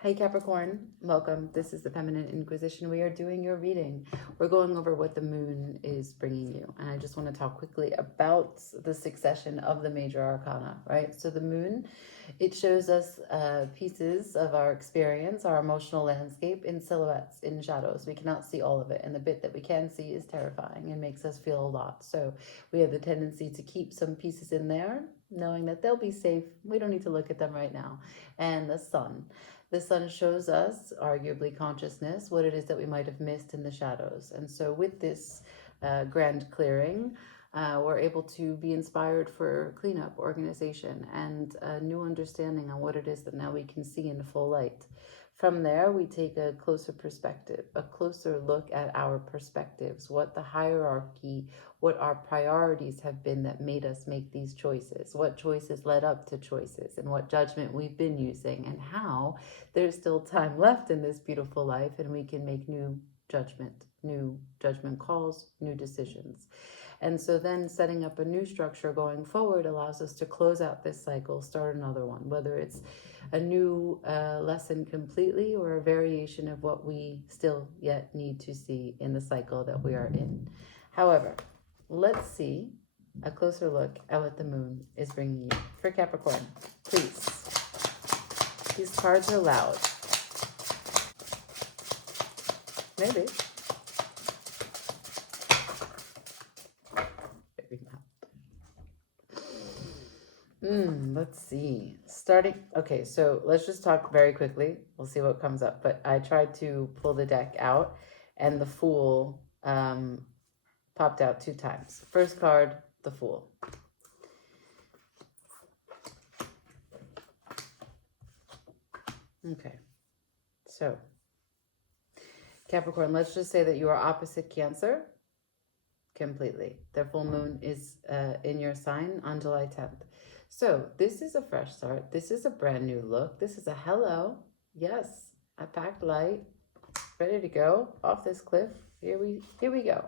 Hey Capricorn, welcome. This is the Feminine Inquisition. We are doing your reading. We're going over what the moon is bringing you. And I just want to talk quickly about the succession of the major arcana, right? So the moon, it shows us pieces of our experience, our emotional landscape in silhouettes, in shadows. We cannot see all of it. And the bit that we can see is terrifying and makes us feel a lot. So we have the tendency to keep some pieces in there, knowing that they'll be safe. We don't need to look at them right now. And the sun. The sun shows us, arguably consciousness, what it is that we might have missed in the shadows. And so with this grand clearing, we're able to be inspired for cleanup, organization, and a new understanding on what it is that now we can see in full light. From there, we take a closer perspective, a closer look at our perspectives, what the hierarchy, what our priorities have been that made us make these choices, what choices led up to choices, and what judgment we've been using, and how there's still time left in this beautiful life and we can make new judgment calls, new decisions. And so then setting up a new structure going forward allows us to close out this cycle, start another one, whether it's a new lesson completely or a variation of what we still yet need to see in the cycle that we are in. However, let's see a closer look at what the moon is bringing you. For Capricorn, please. These cards are loud. Maybe. Let's see. Okay, so let's just talk very quickly. We'll see what comes up. But I tried to pull the deck out, and the Fool popped out 2 times. First card, the Fool. Okay, so Capricorn, let's just say that you are opposite Cancer completely. Their full moon is in your sign on July 10th. So this is a fresh start. This is a brand new look. This is a hello. Yes, I packed light, ready to go off this cliff. Here we go.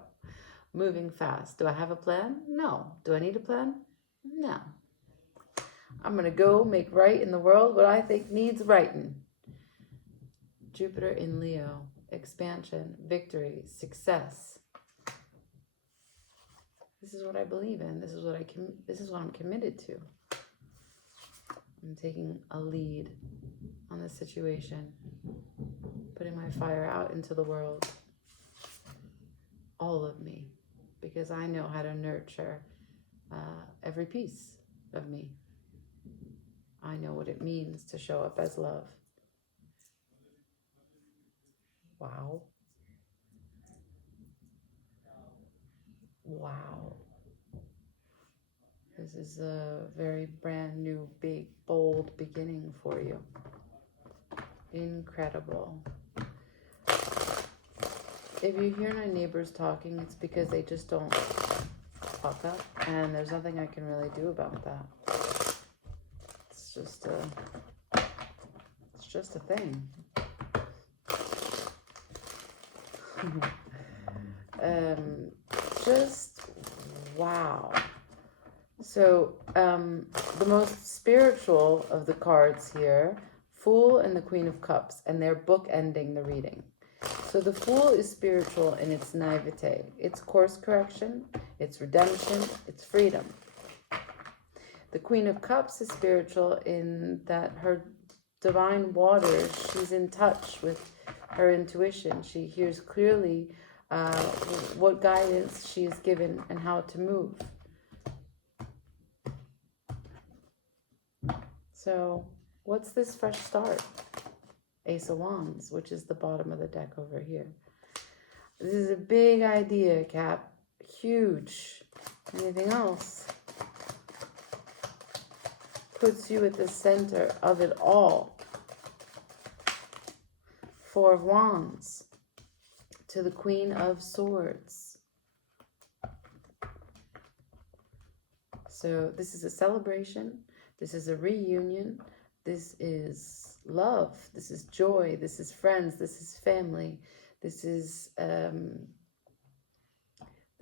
Moving fast. Do I have a plan? No. Do I need a plan? No. I'm going to go make right in the world what I think needs righting. Jupiter in Leo. Expansion, victory, success. This is what I believe in. This is what I'm committed to. I'm taking a lead on this situation, putting my fire out into the world, all of me, because I know how to nurture every piece of me. I know what it means to show up as love. Wow. Wow. This is a very brand new, big, bold beginning for you. Incredible. If you hear my neighbors talking, it's because they just don't fuck up, and there's nothing I can really do about that. It's just a thing. Just wow. So the most spiritual of the cards here, Fool and the Queen of Cups, and they're bookending the reading. So the Fool is spiritual in its naivete, its course correction, its redemption, its freedom. The Queen of Cups is spiritual in that her divine waters, she's in touch with her intuition. She hears clearly what guidance she is given and how to move. So what's this fresh start? Ace of Wands, which is the bottom of the deck over here. This is a big idea, Cap. Huge. Anything else puts you at the center of it all. 4 of Wands to the Queen of Swords. So this is a celebration. This is a reunion. This is love. This is joy. This is friends. This is family. This is the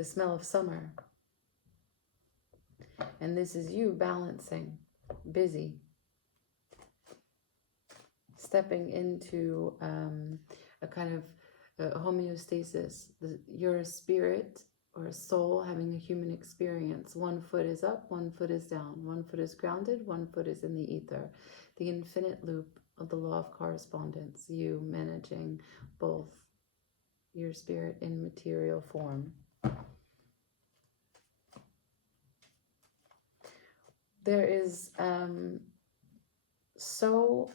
smell of summer. And this is you balancing, busy, stepping into a kind of homeostasis. Your spirit or a soul having a human experience. One foot is up, one foot is down, one foot is grounded, one foot is in the ether. The infinite loop of the law of correspondence, you managing both your spirit in material form. There is so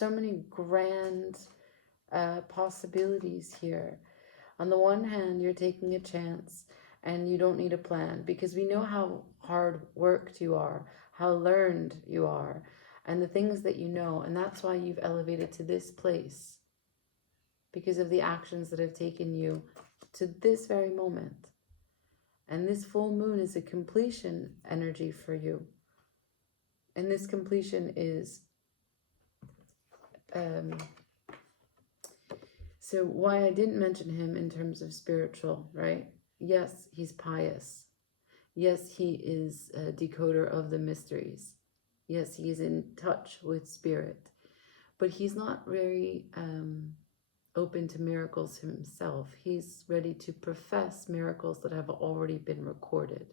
many grand possibilities here. On the one hand, you're taking a chance and you don't need a plan, because we know how hard worked you are, how learned you are, and the things that you know. And that's why you've elevated to this place, because of the actions that have taken you to this very moment. And this full moon is a completion energy for you. And this completion is so why I didn't mention him in terms of spiritual, right? Yes, he's pious. Yes, he is a decoder of the mysteries. Yes, he is in touch with spirit. But he's not very open to miracles himself. He's ready to profess miracles that have already been recorded.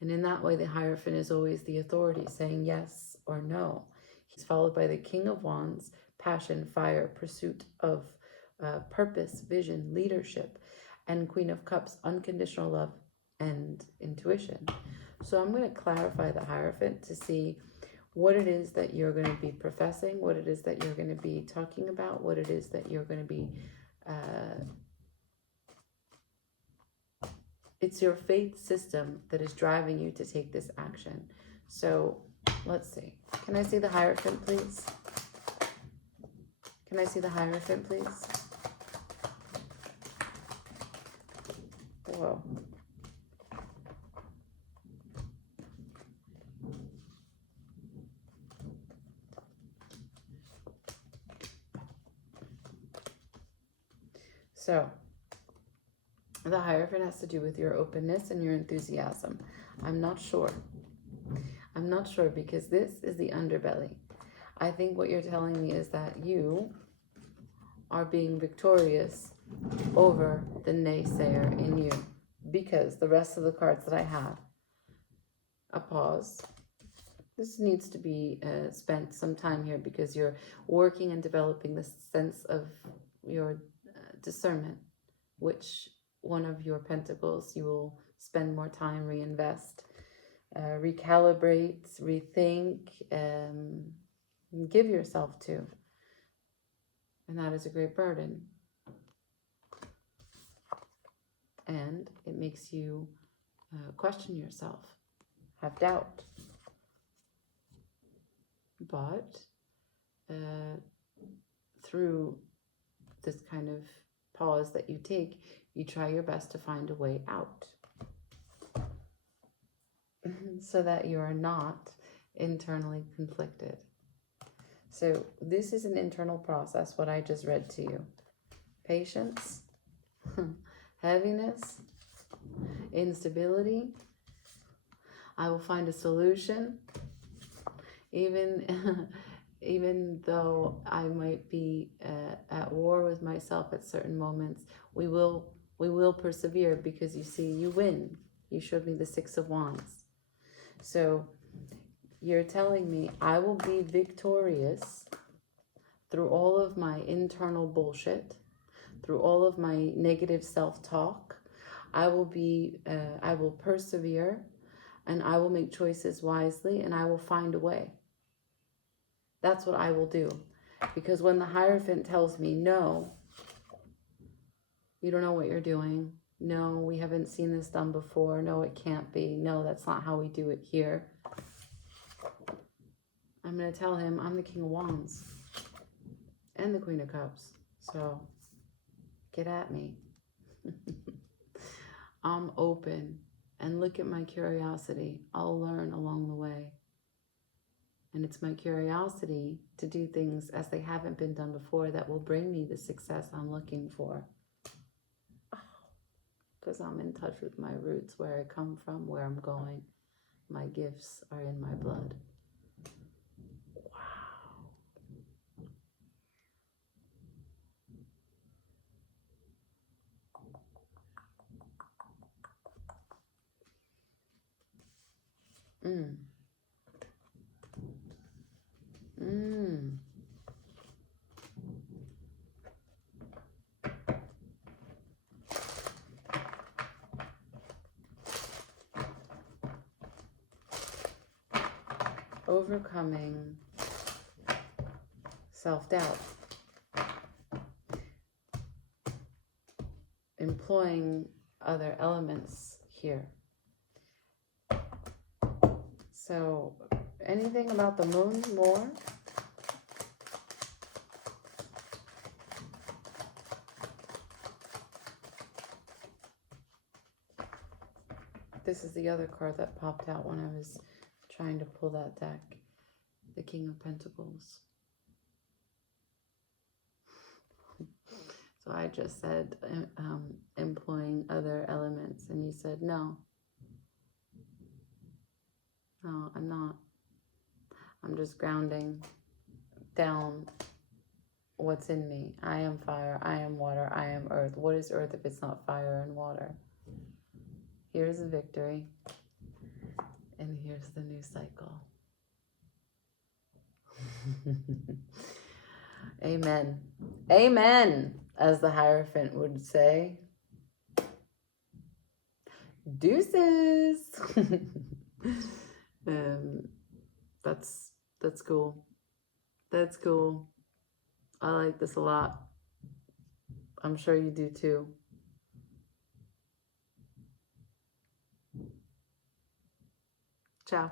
And in that way, the Hierophant is always the authority, saying yes or no. He's followed by the King of Wands, passion, fire, pursuit of purpose, vision, leadership, and Queen of Cups, unconditional love and intuition. So I'm going to clarify the Hierophant to see what it is that you're going to be professing, what it is that you're going to be talking about, what it is that you're going to be it's your faith system that is driving you to take this action. So let's see. Can I see the Hierophant, please? Can I see the Hierophant, please? Whoa. So the Hierophant has to do with your openness and your enthusiasm. I'm not sure. I'm not sure, because this is the underbelly. I think what you're telling me is that you are being victorious over the naysayer in you, because the rest of the cards that I have, a pause. This needs to be spent some time here, because you're working and developing this sense of your discernment, which one of your pentacles you will spend more time, reinvest, recalibrate, rethink, give yourself to. And that is a great burden. And it makes you question yourself, have doubt. But through this kind of pause that you take, you try your best to find a way out so that you are not internally conflicted. So this is an internal process, what I just read to you. Patience, heaviness, instability. I will find a solution. Even though I might be at war with myself at certain moments, we will persevere, because you see, you win. You showed me the Six of Wands. So you're telling me I will be victorious through all of my internal bullshit, through all of my negative self-talk. I will persevere, and I will make choices wisely, and I will find a way. That's what I will do. Because when the Hierophant tells me, no, you don't know what you're doing. No, we haven't seen this done before. No, it can't be. No, that's not how we do it here. I'm going to tell him I'm the King of Wands and the Queen of Cups. So get at me. I'm open, and look at my curiosity. I'll learn along the way. And it's my curiosity to do things as they haven't been done before that will bring me the success I'm looking for. Because I'm in touch with my roots, where I come from, where I'm going. My gifts are in my blood. Wow. Mm. Mm. Overcoming self-doubt. Employing other elements here. So, anything about the moon more? This is the other card that popped out when I was trying to pull that deck. The King of Pentacles. So I just said employing other elements, and you said no. No, I'm not. I'm just grounding down what's in me. I am fire, I am water, I am earth. What is earth if it's not fire and water? Here's a victory, and here's the new cycle. Amen. Amen, as the Hierophant would say. Deuces. That's cool. That's cool. I like this a lot. I'm sure you do too. Ciao.